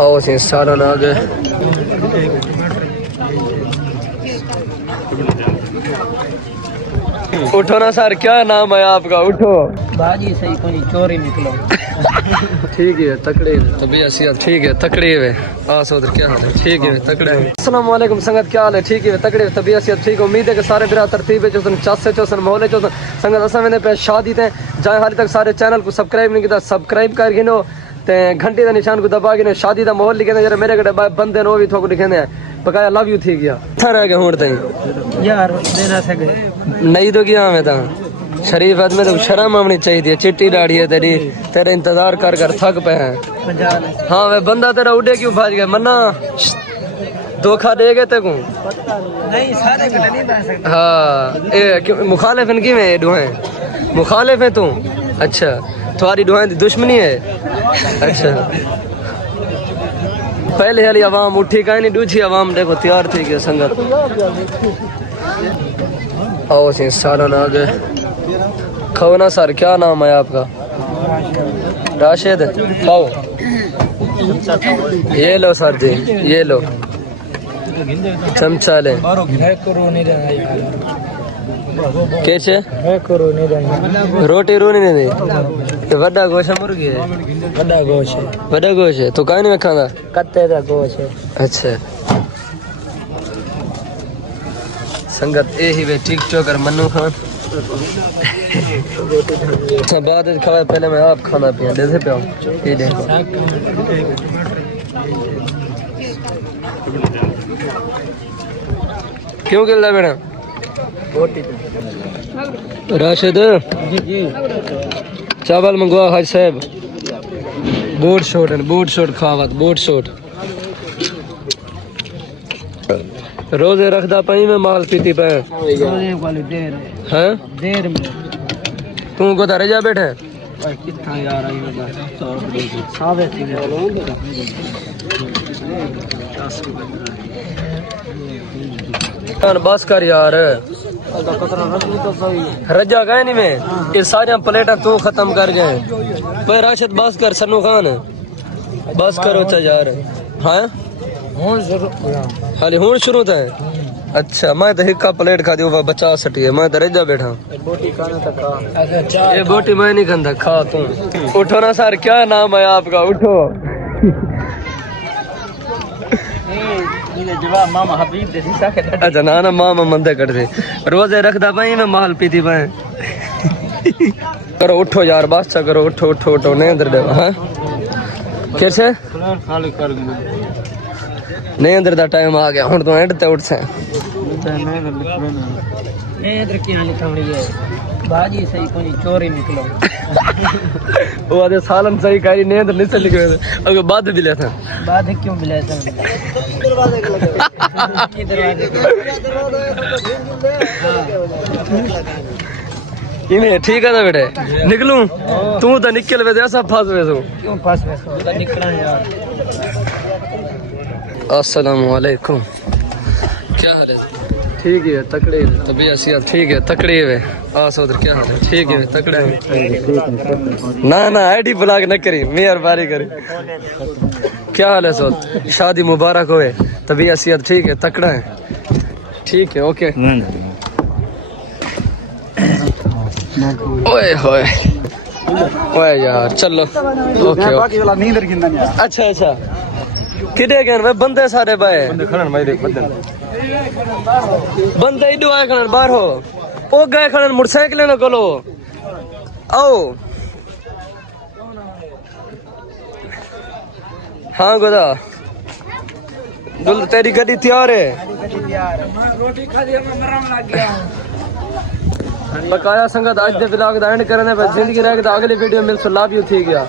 आओ से सारा ना गए। उठो ना सर, क्या नाम है आपका? उठो बाजी सही कोई चोरी निकलो। ठीक है तकड़े तबीयत ठीक है तकड़े वे उधर क्या हाल है? ठीक है तकड़े। अस्सलाम वालेकुम संगत, क्या हाल है? ठीक है तकड़े तबीयत ठीक। उम्मीद है कि सारे बिरा तरतीब है चौसन चासे चौसन मोहल्ले चौसन संगत असा मैंने पे शादी थे जाए हाली तक सारे चैनल को सब्सक्राइब नहीं किया सब्सक्राइब कर गिनो ते घंटे का निशान को दबा गिनो। शादी का माहौल लिखे जरा मेरे कटे बंदे नो भी थोक लिखे बकाया लव यू थी गया था रह गया हूं तई यार देना सके नहीं तो क्या मैं ता शरीफ आदमी तो शर्म आनी चाहिए। चिट्टी दाढ़ी है तेरी, तेरा इंतजार कर कर थक पे हैं। हाँ वे बंदा तेरा उड़े क्यों भाज गया? मन्ना धोखा दे गए तेको? नहीं सारे कटे नहीं दे सकते। हाँ ए क्यों मुखालिफ इनकी में दुआएं मुखालिफ है तू? अच्छा तुम्हारी दुआएं दुश्मनी है? अच्छा पहले वाली आवाम उठी का नहीं, दूसरी आवाम देखो तैयार थी गया संगत। आओ से सारा ना गए। खाओ ना सर, क्या नाम है आपका? राशिद। खाओ ये लो सर जी, ये लो चमचा ले। कैसे रोटी रू नहीं दी? वड्डा गोश मुर्गी है? वड्डा गोश है तो काहे नहीं खाना? कत्ते का गोश है। अच्छा संगत ए ही वे टिकटॉकर मन्नू खान। अच्छा बाद में खाया, पहले मैं आप खाना पिया देते पे ये देखो। क्यों गिल रहा बेटा? राशिद चावल मंगवा हाज साहब। बूट शोट खावत बूट शोट रोजे रखदा पई में माल पीती पे हैं देर में तू को रह जा बैठे कितना यार बस कर यार रजा गए नहीं मैं ये सारिया प्लेटा तू खत्म कर गए भाई। राशिद बस कर, सन्नू खान बस करो चा यार। हाँ हाली हूं शुरू था। अच्छा मैं तो हिक्का प्लेट खा दी बचा सटी है, मैं तो रजा बैठा। ये बोटी मैं नहीं खाता, खा तू। उठो ना सर, क्या नाम है आपका? उठो मामा हबीब अच्छा ना ना मामा मंदे कट दे रोजे रखदा भाई मैं माल पीती भाई। करो उठो यार बस चा करो, उठो उठो उठो नहीं अंदर दे। हाँ कैसे नहीं अंदर दा टाइम आ गया हुन तो एंड ते उठ से इधर क्या लिखा है? बाजी सही कोई चोरी निकलो। वो आधे सालन सही करी नहीं अंदर नहीं से लिखे अगर बाद भी लेता बाद क्यों मिला था? इन्हें ठीक है ना बेटे निकलूं? तू तो निकल वे ऐसा फंस वे तू क्यों फंस वे निकला यार। अस्सलाम वालेकुम, क्या हाल है? ठीक है तकड़े तबीयत ठीक है तकड़े वे उधर क्या हाल है? ठीक है तकड़े ना ना आईडी ब्लॉक न करी मेहरबानी करी। क्या हाल है सोत? शादी मुबारक होए, तबीयत ठीक है तकड़ा है? ठीक है ओके। ओए होए ओए यार चलो ओके ओके। अच्छा अच्छा किधे गए वे बंदे सारे बाए? बंदे इडो आए खड़न बाहर हो ओ गए खड़न मोटरसाइकिल न कोलो आओ। हाँ गोदा गुल तेरी गड्डी तैयार है? रोटी खा लिया मैं मरम लग गया। बकाया संगत आज दे ब्लॉग दा एंड करने पे जिंदगी रह गई तो अगली video mill so love you थी गया।